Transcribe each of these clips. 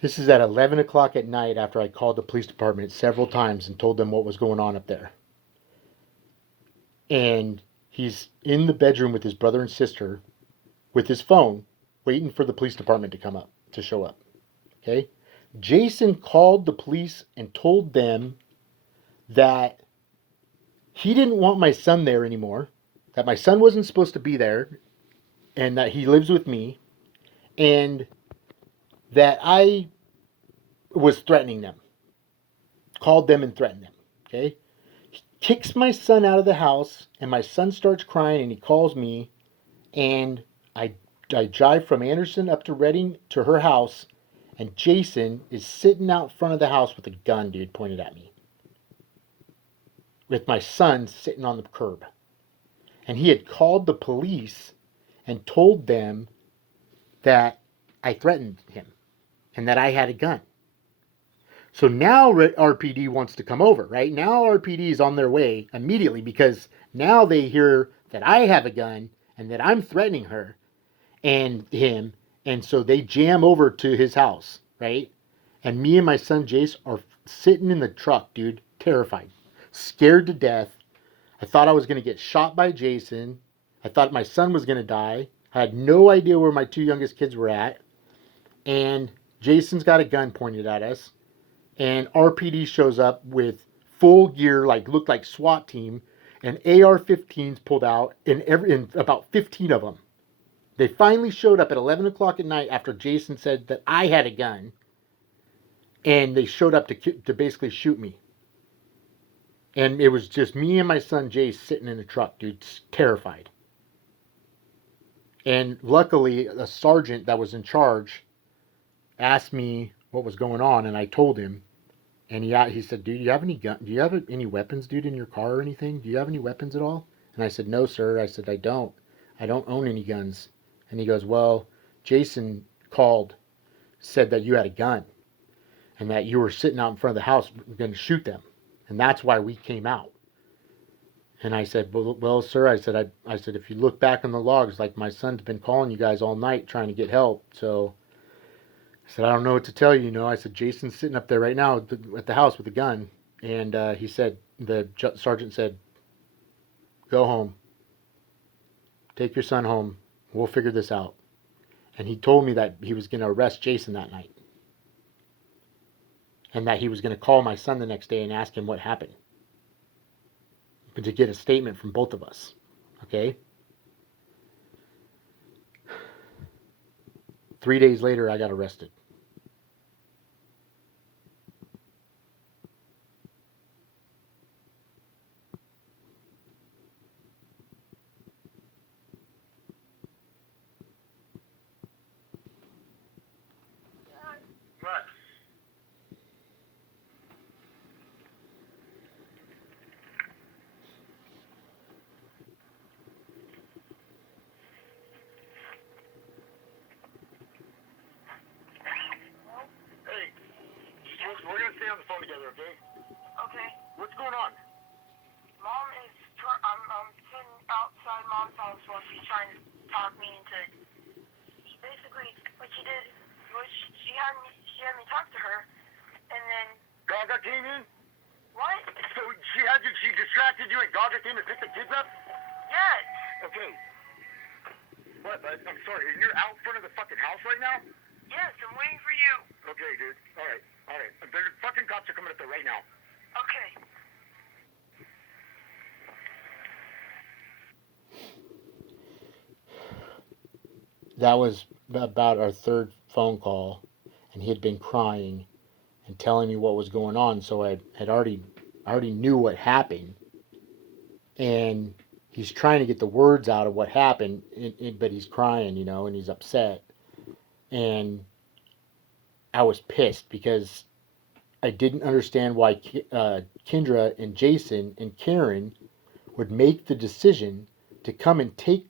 This is at 11 o'clock at night after I called the police department several times and told them what was going on up there. And he's in the bedroom with his brother and sister with his phone waiting for the police department to show up. Okay? Jason called the police and told them that he didn't want my son there anymore, that my son wasn't supposed to be there, and that he lives with me, and that I was threatening them. Called them and threatened them. Okay? He kicks my son out of the house, and my son starts crying, and he calls me, and I drive from Anderson up to Reading to her house, and Jason is sitting out front of the house with a gun, dude, pointed at me. With my son sitting on the curb. And he had called the police and told them that I threatened him and that I had a gun. So now RPD wants to come over, right? Now RPD is on their way immediately because now they hear that I have a gun and that I'm threatening her and him. And so they jam over to his house, right? And me and my son Jace are sitting in the truck, dude, terrified, scared to death. I thought I was going to get shot by Jason. I thought my son was going to die. I had no idea where my two youngest kids were at. And Jason's got a gun pointed at us. And RPD shows up with full gear, looked like SWAT team, and AR-15s pulled out in about 15 of them. They finally showed up at 11 o'clock at night after Jason said that I had a gun. And they showed up to basically shoot me. And it was just me and my son Jace sitting in the truck, dude, terrified. And luckily, a sergeant that was in charge asked me what was going on, and I told him. And he said, "Dude, do you have any weapons, dude, in your car or anything? Do you have any weapons at all?" And I said, "No, sir." I said, I don't own any guns." And he goes, "Well, Jason said that you had a gun, and that you were sitting out in front of the house going to shoot them. And that's why we came out." And I said, well, sir, I said, if you look back on the logs, like my son's been calling you guys all night trying to get help. So I said, I don't know what to tell you. I said, Jason's sitting up there right now at the house with a gun. And he said, the sergeant said, "Go home. Take your son home. We'll figure this out." And he told me that he was going to arrest Jason that night. And that he was going to call my son the next day and ask him what happened. But to get a statement from both of us. Okay? 3 days later, I got arrested. What? We're gonna stay on the phone together, okay? Okay. What's going on? Mom is. I'm sitting outside Mom's house while she's trying to talk me into. Basically, what she did was she had me talk to her, and then. Gaga came in? What? So she distracted you and Gaga came and picked the kids up? Yes. Okay. What? I'm sorry. You're out front of the fucking house right now? Yes, I'm waiting for you. Okay, dude. All right. The fucking cops are coming up there right now. Okay. That was about our third phone call, and he had been crying and telling me what was going on. So I already knew what happened, and he's trying to get the words out of what happened, but he's crying, and he's upset. And I was pissed because I didn't understand why Kendra and Jason and Karen would make the decision to come and take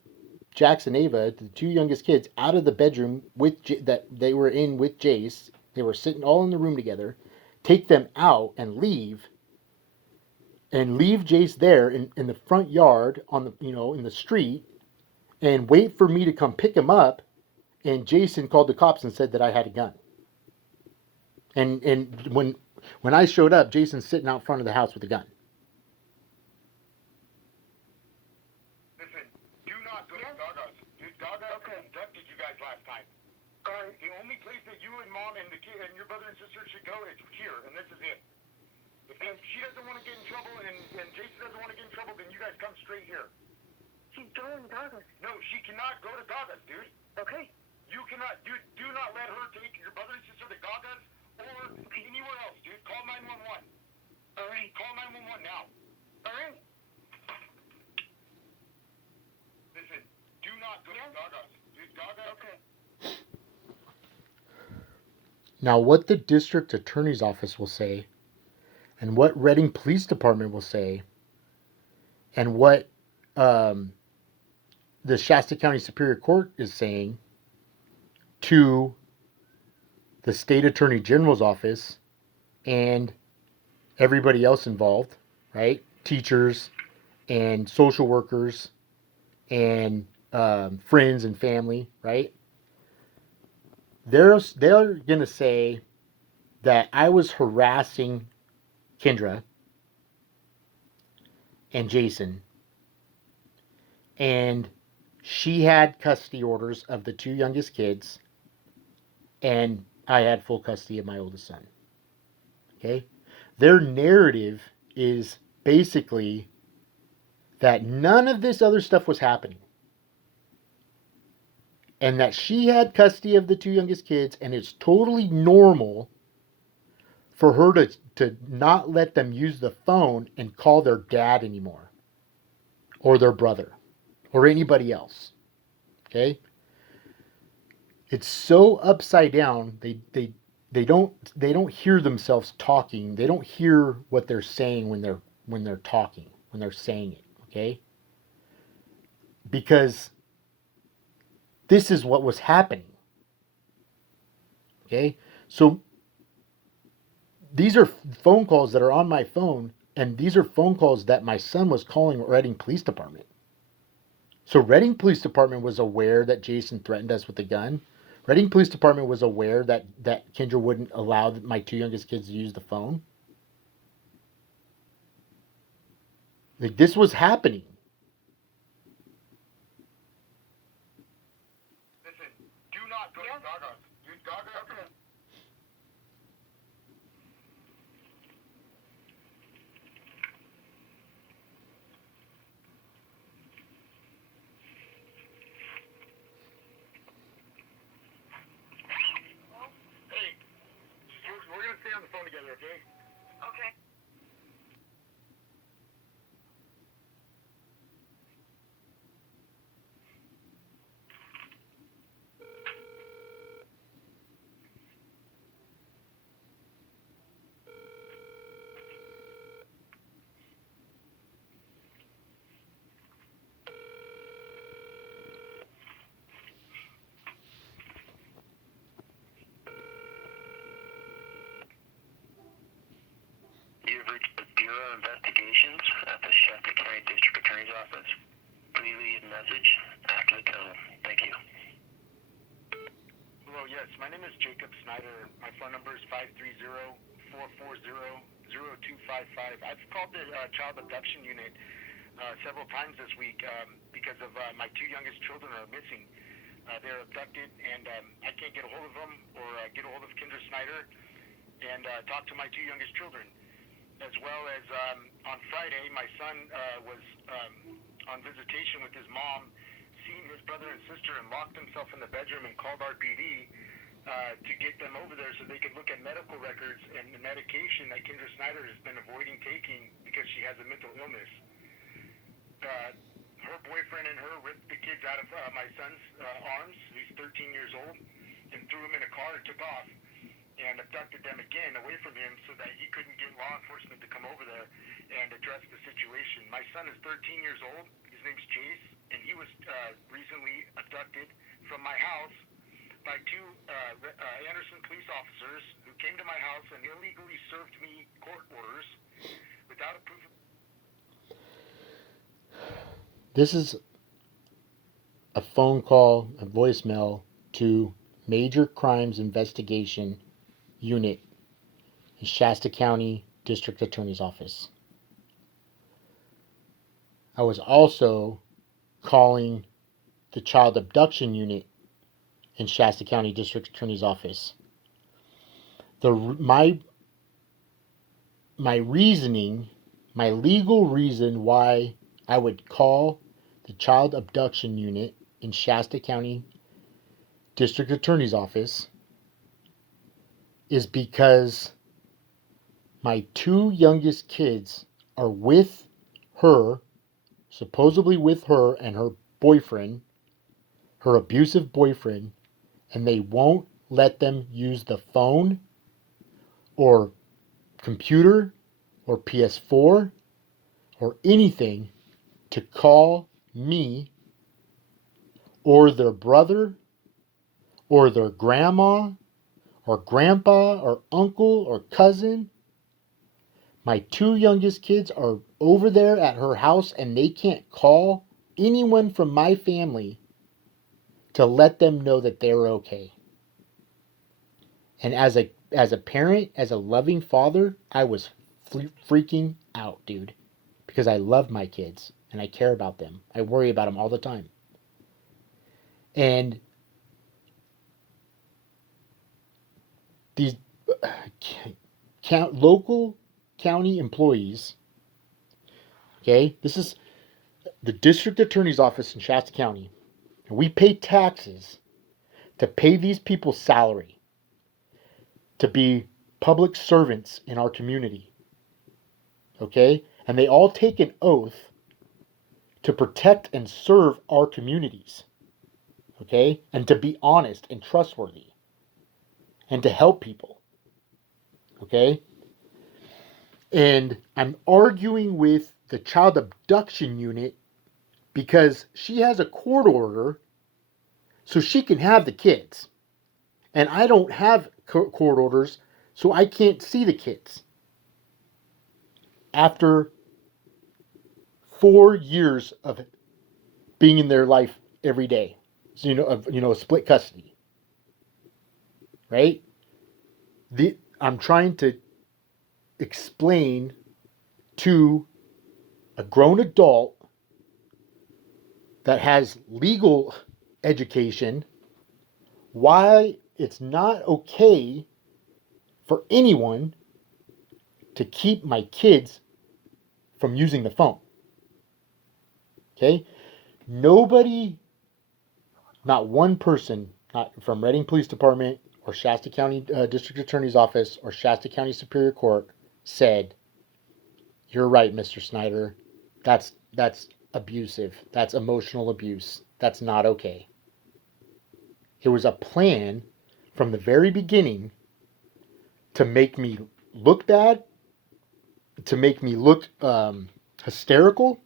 Jackson and Ava, the two youngest kids, out of the bedroom that they were in with Jace. They were sitting all in the room together. Take them out and leave Jace there in the front yard in the street, and wait for me to come pick him up. And Jason called the cops and said that I had a gun. And when I showed up, Jason's sitting out front of the house with a gun. Listen, do not go to Gaga's. Dude, Gaga abducted you guys last time. The only place that you and mom and the kid and your brother and sister should go is here, and this is it. If she doesn't want to get in trouble and Jason doesn't want to get in trouble, then you guys come straight here. She's going to Gaga. No, she cannot go to Gaga's, dude. Okay. You cannot, dude, do not let her take your brother and sister to Gaga's or anywhere else, dude. Call 911. All right. Call 911 now. All right. Listen, do not go to Gaga's. Dude, Gaga. Okay. Now, what the district attorney's office will say, and what Reading Police Department will say, and what the Shasta County Superior Court is saying to the State Attorney General's office and everybody else involved, right? Teachers and social workers and friends and family, right? They're going to say that I was harassing Kendra and Jason, and she had custody orders of the two youngest kids, and I had full custody of my oldest son. Okay? Their narrative is basically that none of this other stuff was happening, and that she had custody of the two youngest kids, and it's totally normal for her to not let them use the phone and call their dad anymore, or their brother, or anybody else. Okay? It's so upside down. They don't hear themselves talking. They don't hear what they're saying when they're talking, when they're saying it. Okay? Because this is what was happening. Okay? So these are phone calls that are on my phone, and these are phone calls that my son was calling Reading Police Department. So Reading Police Department was aware that Jason threatened us with a gun. Reading Police Department was aware that Kendra wouldn't allow my two youngest kids to use the phone. Like, this was happening. Listen, do not go to Gaga's. Dude, Gaga. Okay. Hey, we're gonna stay on the phone together, okay? Okay. You've reached the Bureau of Investigations at the Shasta County District Attorney's Office. Please leave a message after the tone. Thank you. Hello, yes, my name is Jacob Snyder. My phone number is 530-440-0255. I've called the Child Abduction Unit several times this week because of my two youngest children are missing. They're abducted, and I can't get a hold of them or get a hold of Kendra Snyder and talk to my two youngest children. As well as on Friday, my son was on visitation with his mom, seen his brother and sister, and locked himself in the bedroom and called RPD to get them over there so they could look at medical records and the medication that Kendra Snyder has been avoiding taking because she has a mental illness. Her boyfriend and her ripped the kids out of my son's arms, who's 13 years old, and threw him in a car and took off, and abducted them again away from him so that he couldn't get law enforcement to come over there and address the situation. My son is 13 years old. His name's Chase, and he was recently abducted from my house by two Anderson police officers who came to my house and illegally served me court orders without a proof of... This is a phone call, a voicemail to Major Crimes Investigation Unit in Shasta County District Attorney's Office. I was also calling the Child Abduction Unit in Shasta County District Attorney's Office. My reasoning, my legal reason why I would call the Child Abduction Unit in Shasta County District Attorney's Office is because my two youngest kids are with her, supposedly with her and her boyfriend, her abusive boyfriend, and they won't let them use the phone or computer or PS4 or anything to call me or their brother or their grandma or grandpa or uncle or cousin. My two youngest kids are over there at her house and they can't call anyone from my family to let them know that they're okay. And as a parent, as a loving father, I was freaking out, dude, because I love my kids and I care about them. I worry about them all the time. And these local county employees, okay, this is the district attorney's office in Shasta County. And we pay taxes to pay these people's salary, to be public servants in our community. Okay? And they all take an oath to protect and serve our communities. Okay? And to be honest and trustworthy. And to help people. Okay? And I'm arguing with the child abduction unit because she has a court order so she can have the kids. And I don't have court orders, so I can't see the kids. After 4 years of being in their life every day, so split custody, right? I'm trying to explain to a grown adult that has legal education why it's not okay for anyone to keep my kids from using the phone. Okay? Nobody, not one person, not from Reading Police Department or Shasta County District Attorney's Office or Shasta County Superior Court said, "You're right, Mr. Snyder. That's abusive. That's emotional abuse. That's not okay." It was a plan from the very beginning to make me look bad, to make me look hysterical,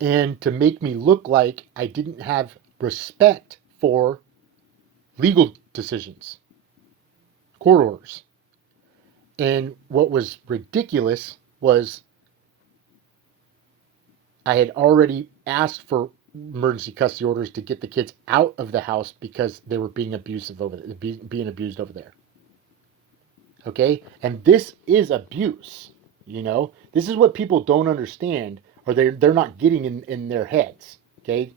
and to make me look like I didn't have respect for legal decisions, court orders. And what was ridiculous was I had already asked for emergency custody orders to get the kids out of the house because they were being abused over there. Okay? And this is abuse. This is what people don't understand, or they're not getting in their heads. Okay?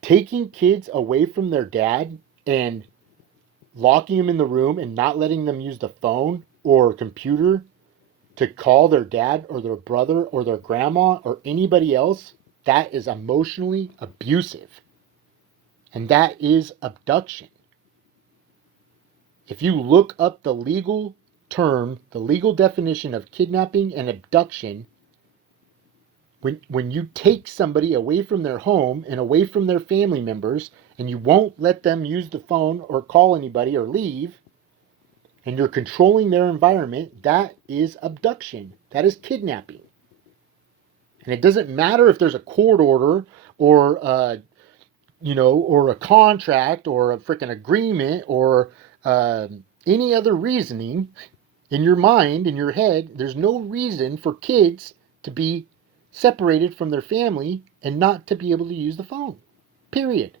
Taking kids away from their dad and locking them in the room and not letting them use the phone or computer to call their dad or their brother or their grandma or anybody else, that is emotionally abusive. And that is abduction. If you look up the legal term, the legal definition of kidnapping and abduction, when you take somebody away from their home and away from their family members and you won't let them use the phone or call anybody or leave, and you're controlling their environment, that is abduction. That is kidnapping. And it doesn't matter if there's a court order or or a contract or a freaking agreement or any other reasoning in your mind, in your head. There's no reason for kids to be separated from their family and not to be able to use the phone. Period.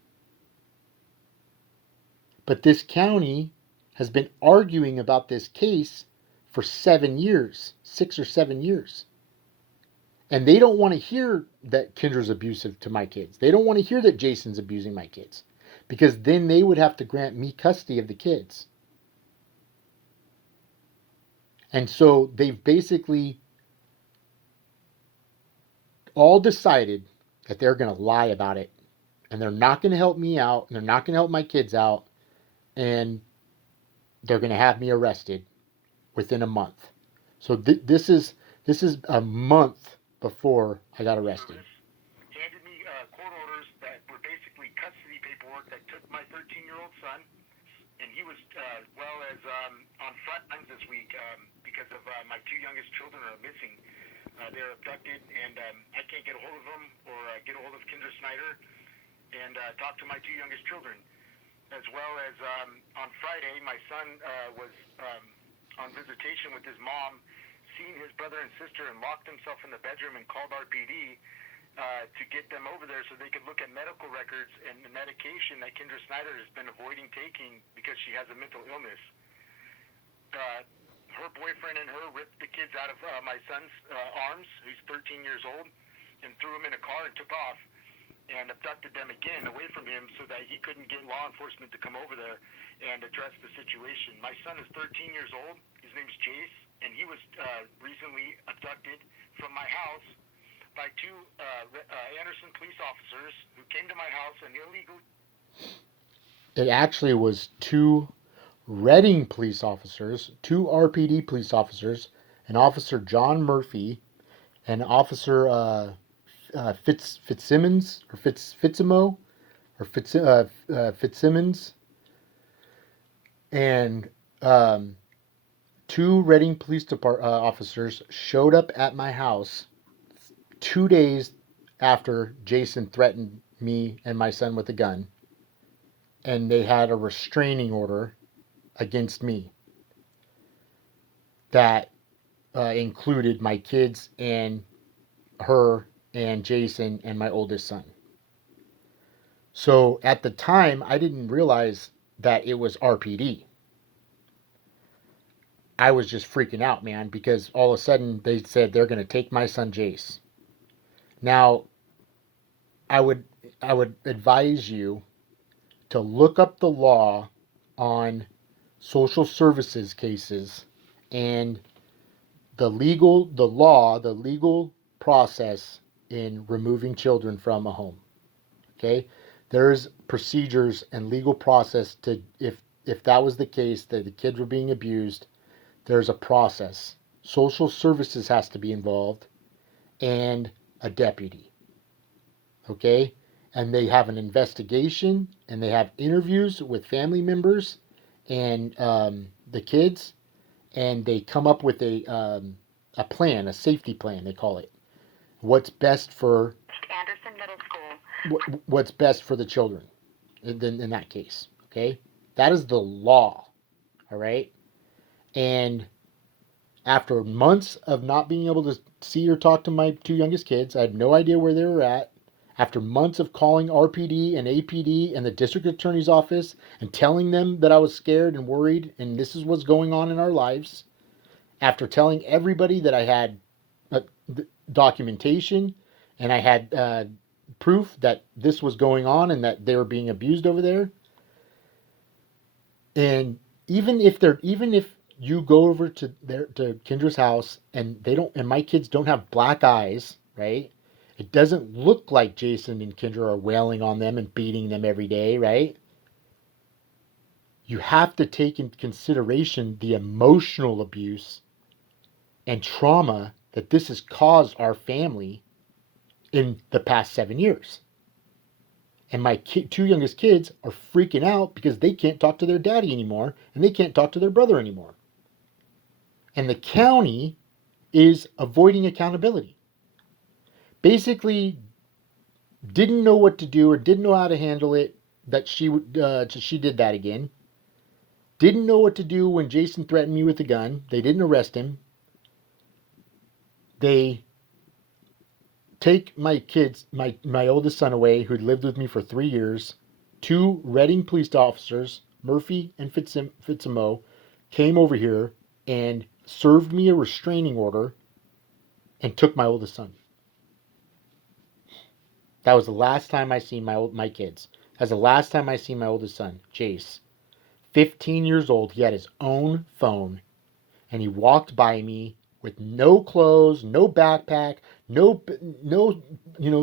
But this county has been arguing about this case for 7 years, 6 or 7 years. And they don't want to hear that Kendra's abusive to my kids. They don't want to hear that Jason's abusing my kids, because then they would have to grant me custody of the kids. And so they've basically all decided that they're going to lie about it. And they're not going to help me out. And they're not going to help my kids out. And they're going to have me arrested within a month. So this is a month before I got arrested. Handed me court orders that were basically custody paperwork that took my 13-year-old son, and he was, well as on front lines this week because of my two youngest children are missing. They're abducted, and I can't get a hold of them or get a hold of Kendra Snyder and talk to my two youngest children. As well as on Friday, my son was on visitation with his mom, seen his brother and sister, and locked himself in the bedroom and called RPD to get them over there so they could look at medical records and the medication that Kendra Snyder has been avoiding taking because she has a mental illness. Her boyfriend and her ripped the kids out of my son's arms, who's 13 years old, and threw him in a car and took off and abducted them again away from him so that he couldn't get law enforcement to come over there and address the situation. My son is 13 years old. His name's Jace, and he was recently abducted from my house by two Anderson police officers who came to my house and illegally... It actually was two Reading police officers, two RPD police officers, an Officer John Murphy, and Officer Fitzsimmons or Fitzimo or Fitzsimmons, and two Reading Police Department officers showed up at my house 2 days after Jason threatened me and my son with a gun, and they had a restraining order against me that included my kids and her and Jason and my oldest son. So at the time, I didn't realize that it was RPD. I was just freaking out, man, because all of a sudden they said they're going to take my son Jace. Now, I would advise you to look up the law on social services cases and the legal process in removing children from a home. Okay? There's procedures and legal process to, if that was the case, that the kids were being abused, there's a process. Social services has to be involved and a deputy. Okay? And they have an investigation and they have interviews with family members and the kids, and they come up with a plan, a safety plan, they call it. What's best for Anderson Middle School. What's best for the children in that case, okay? That is the law, all right? And after months of not being able to see or talk to my two youngest kids, I had no idea where they were at. After months of calling RPD and APD and the district attorney's office and telling them that I was scared and worried and this is what's going on in our lives, after telling everybody that I had documentation and I had proof that this was going on and that they were being abused over there, and even if you go over to Kendra's house and my kids don't have black eyes, right? It doesn't look like Jason and Kendra are wailing on them and beating them every day, right? You have to take into consideration the emotional abuse and trauma that this has caused our family in the past 7 years. And my two youngest kids are freaking out because they can't talk to their daddy anymore and they can't talk to their brother anymore. And the county is avoiding accountability. Basically, didn't know what to do or didn't know how to handle it, that she did that again. Didn't know what to do when Jason threatened me with a gun. They didn't arrest him. They take my kids, my oldest son away, who'd lived with me for 3 years. Two Reading police officers Murphy and Fitzimo came over here and served me a restraining order and took my oldest son. That was the last time I seen my kids. That's the last time I seen my oldest son, Jace. 15 years old. He had his own phone, and he walked by me with no clothes, no backpack, no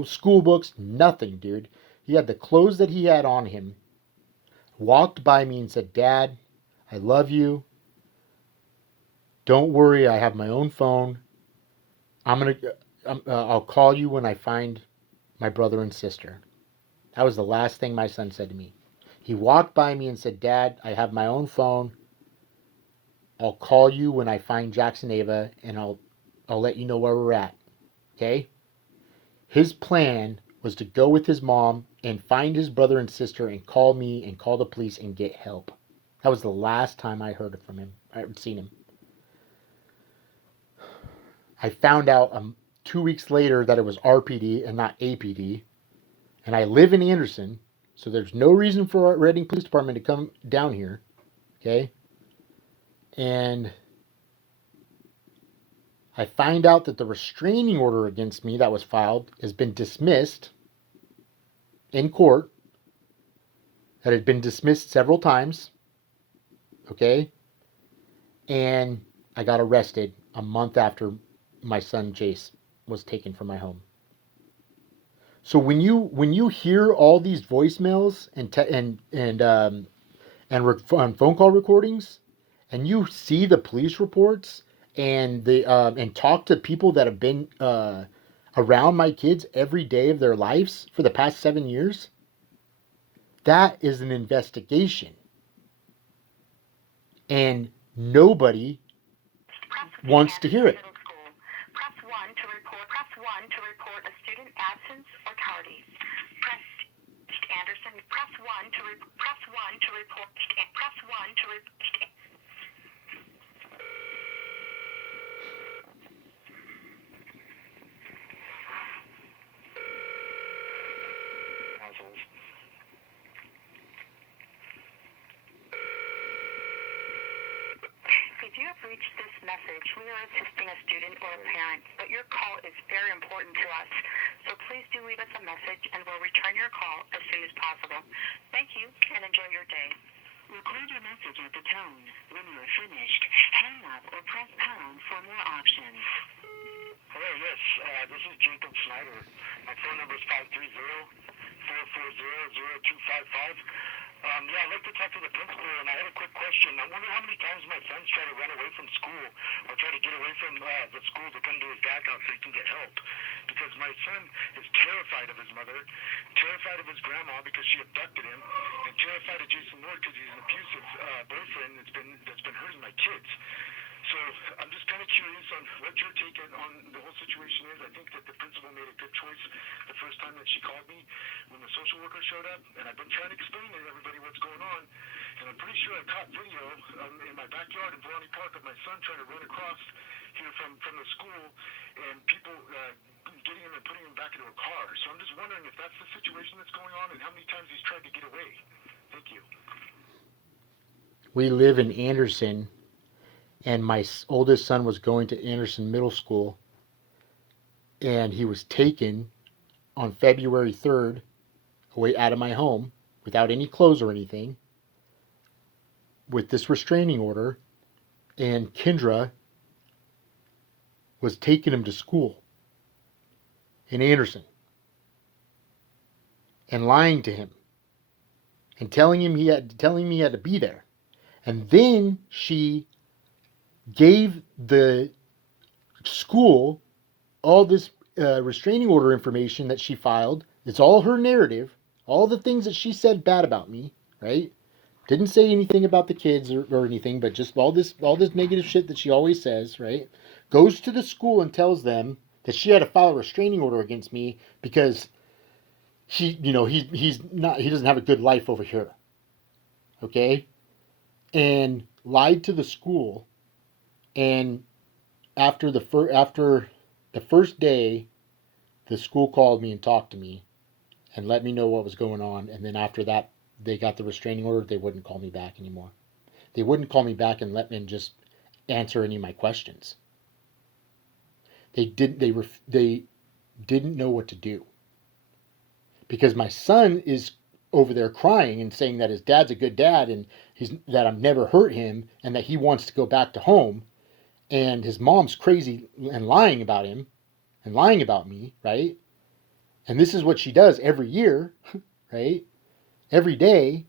school books, nothing, dude. He had the clothes that he had on him. Walked by me and said, "Dad, I love you. Don't worry, I have my own phone. I'll call you when I find my brother and sister." That was the last thing my son said to me. He walked by me and said, "Dad, I have my own phone. I'll call you when I find Jackson Ava, and I'll let you know where we're at." Okay? His plan was to go with his mom and find his brother and sister and call me and call the police and get help. That was the last time I heard from him. I had seen him. I found out 2 weeks later that it was RPD and not APD. And I live in Anderson, so there's no reason for our Reading Police Department to come down here. Okay? And I find out that the restraining order against me that was filed has been dismissed in court. That had been dismissed several times. Okay? And I got arrested a month after my son Jace was taken from my home. So when you hear all these voicemails and phone call recordings, and you see the police reports and talk to people that have been around my kids every day of their lives for the past 7 years, that is an investigation, and nobody wants to hear it. Press 1 to report a student absence or tardy. Press Anderson. Press 1 to report. Press 1 to report. Press 1 to report. If you have reached this message, we are assisting a student or a parent, but your call is very important to us. So please do leave us a message and we'll return your call as soon as possible. Thank you and enjoy your day. Record your message at the tone. When you are finished, hang up or press pound for more options. Hello, yes, this is Jacob Snyder. My phone number is 530-440-0255. I'd like to talk to the principal, and I had a quick question. I wonder how many times my sons try to run away from school or try to get away from the school to come to his dad's house so he can get help. Because my son is terrified of his mother, terrified of his grandma because she abducted him, and terrified of Jason Lord because he's an abusive boyfriend that's been hurting my kids. So I'm just kind of curious on what your take on the whole situation is. I think that the principal made a good choice the first time that she called me when the social worker showed up, and I've been trying to explain to everybody what's going on. And I'm pretty sure I caught video in my backyard in Volney Park of my son trying to run across here from the school, and people getting him and putting him back into a car. So I'm just wondering if that's the situation that's going on and how many times he's tried to get away. Thank you. We live in Anderson, and my oldest son was going to Anderson Middle School, and he was taken on February 3rd away out of my home without any clothes or anything with this restraining order, and Kendra was taking him to school in Anderson and lying to him and telling me he had to be there. And then she gave the school all this restraining order information that she filed. It's all her narrative, all the things that she said bad about me, right? Didn't say anything about the kids or anything, but just all this negative shit that she always says, right? Goes to the school and tells them that she had to file a restraining order against me because he doesn't have a good life over here. Okay? And lied to the school. And after the first day, the school called me and talked to me and let me know what was going on. And then after that, they got the restraining order, they wouldn't call me back anymore. They wouldn't call me back and let me just answer any of my questions. They didn't know what to do, because my son is over there crying and saying that his dad's a good dad and that I've never hurt him and that he wants to go back to home, and his mom's crazy and lying about him and lying about me, right? And this is what she does every year, right? Every day.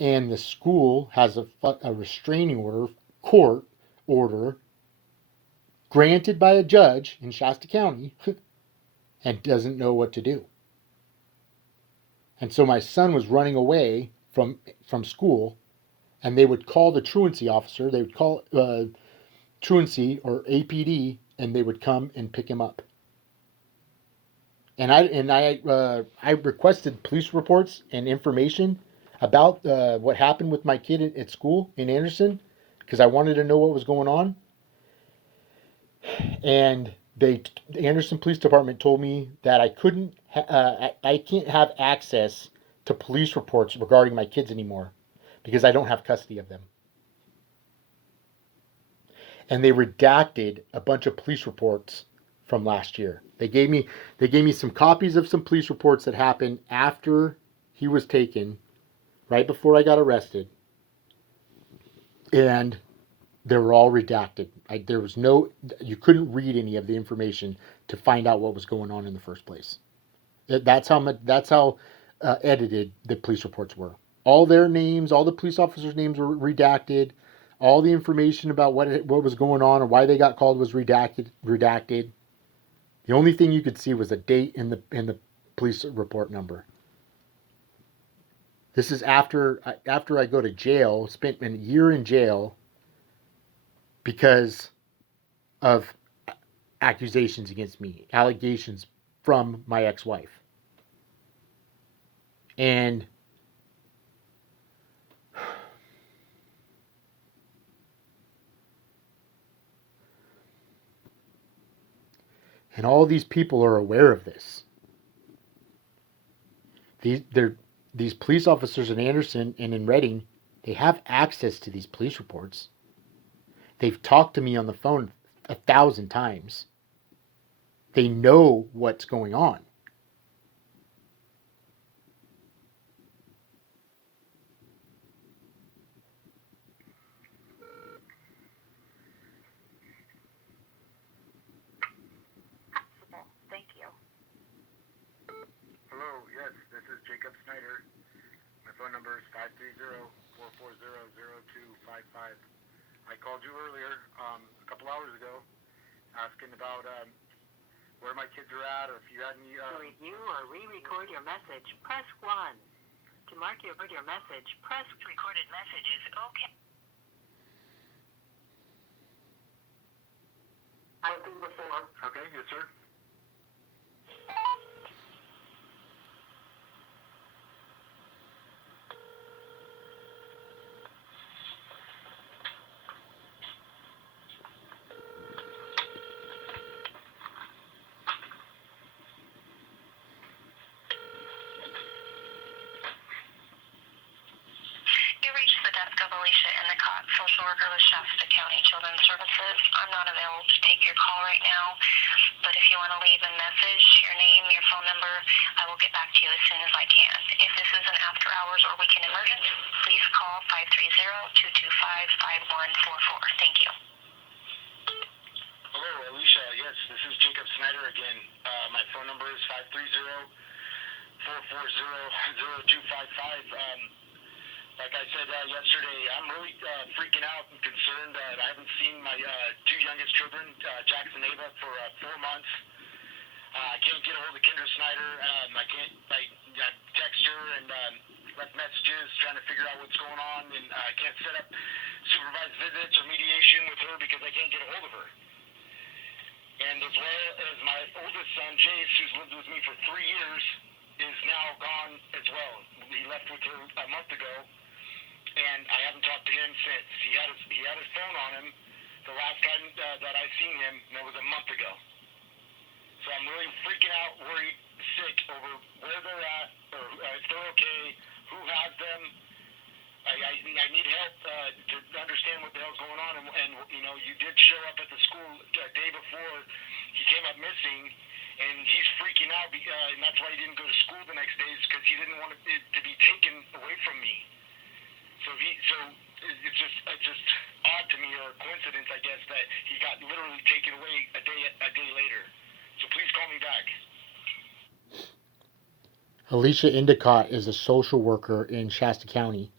And the school has a restraining order, court order, granted by a judge in Shasta County, and doesn't know what to do. And so my son was running away from school, and they would call the truancy officer. They would call truancy or APD, and they would come and pick him up. And I requested police reports and information about what happened with my kid at school in Anderson, because I wanted to know what was going on. And the Anderson Police Department told me that I couldn't, I can't have access to police reports regarding my kids anymore because I don't have custody of them. And they redacted a bunch of police reports from last year. They gave me some copies of some police reports that happened after he was taken, right before I got arrested, and they were all redacted. You couldn't read any of the information to find out what was going on in the first place. That's how edited the police reports were. All their names, all the police officers' names were redacted. All the information about what was going on or why they got called was redacted. The only thing you could see was a date in the police report number. This is after I go to jail, spent a year in jail because of accusations against me, allegations from my ex-wife. And all these people are aware of this. These police officers in Anderson and in Redding, they have access to these police reports. They've talked to me on the phone 1,000 times. They know what's going on. Thank you. Hello, yes, this is Jacob Snyder. My phone number is 530-440-0255. I called you earlier, a couple hours ago, asking about where my kids are at, or if you had any... To review or re-record your message, press 1. To mark your message, press recorded message is okay. I've been before. Okay, yes, sir. You reached the desk of Alicia Endicott, social worker with Shasta County Children's Services. I'm not available to take your call right now, but if you want to leave a message, your name, your phone number, I will get back to you as soon as I can. If this is an after-hours or weekend emergency, please call 530-225-5144. Thank you. Hello, Alicia. Yes, this is Jacob Snyder again. My phone number is 530-440-0255. Like I said yesterday, I'm really freaking out and concerned. I haven't seen my two youngest children, Jackson and Ava, for 4 months. I can't get a hold of Kendra Snyder. I can't text her and left messages trying to figure out what's going on, and I can't set up supervised visits or mediation with her because I can't get a hold of her. And as well as my oldest son, Jace, who's lived with me for 3 years, is now gone as well. He left with her a month ago, and I haven't talked to him since. He had his phone on him the last time that I seen him, and that was a month ago. So I'm really freaking out, worried, sick over where they're at, or if they're okay, who has them, I need help to understand what the hell's going on. And you know, you did show up at the school a day before he came up missing, and he's freaking out, and that's why he didn't go to school the next day, is because he didn't want it to be taken away from me. So it's just odd to me, or a coincidence, I guess, that he got literally taken away a day later. So please call me back. Alicia Endicott is a social worker in Shasta County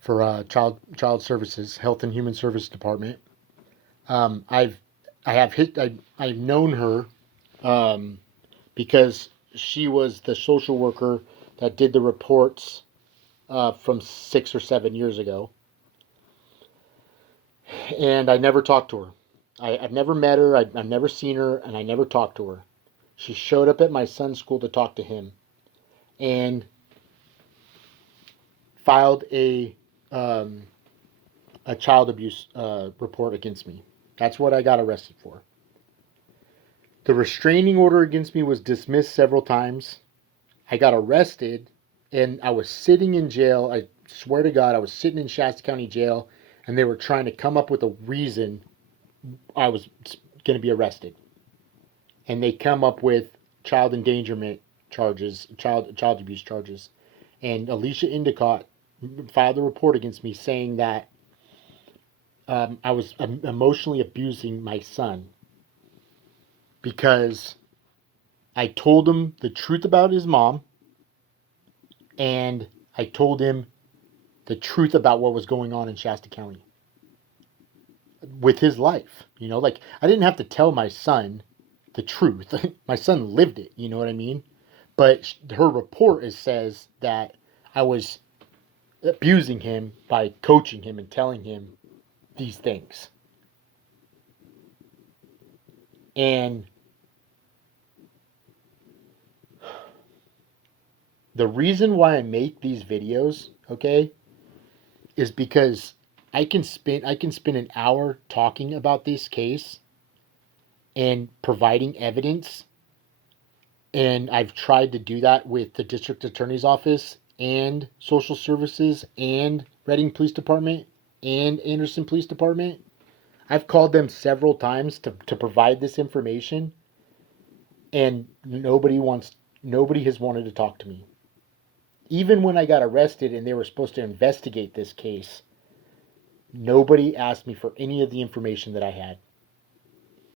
for child services, Health and Human Service Department. I've known her because she was the social worker that did the reports from 6 or 7 years ago, and I never talked to her. I've never met her. I've never seen her, and I never talked to her. She showed up at my son's school to talk to him, and filed a child abuse report against me. That's what I got arrested for. The restraining order against me was dismissed several times. I got arrested, and I was sitting in jail. I swear to God, I was sitting in Shasta County Jail, and they were trying to come up with a reason I was going to be arrested. And they come up with child endangerment charges, child abuse charges. And Alicia Endicott filed a report against me saying that I was emotionally abusing my son because I told him the truth about his mom, and I told him the truth about what was going on in Shasta County with his life. You know, like, I didn't have to tell my son the truth. My son lived it, you know what I mean? But her report says that I was abusing him by coaching him and telling him these things. And the reason why I make these videos, okay, is because I can spend an hour talking about this case and providing evidence. And I've tried to do that with the district attorney's office and social services and Reading Police Department and Anderson Police Department. I've called them several times to provide this information, and nobody has wanted to talk to me. Even when I got arrested and they were supposed to investigate this case, nobody asked me for any of the information that I had.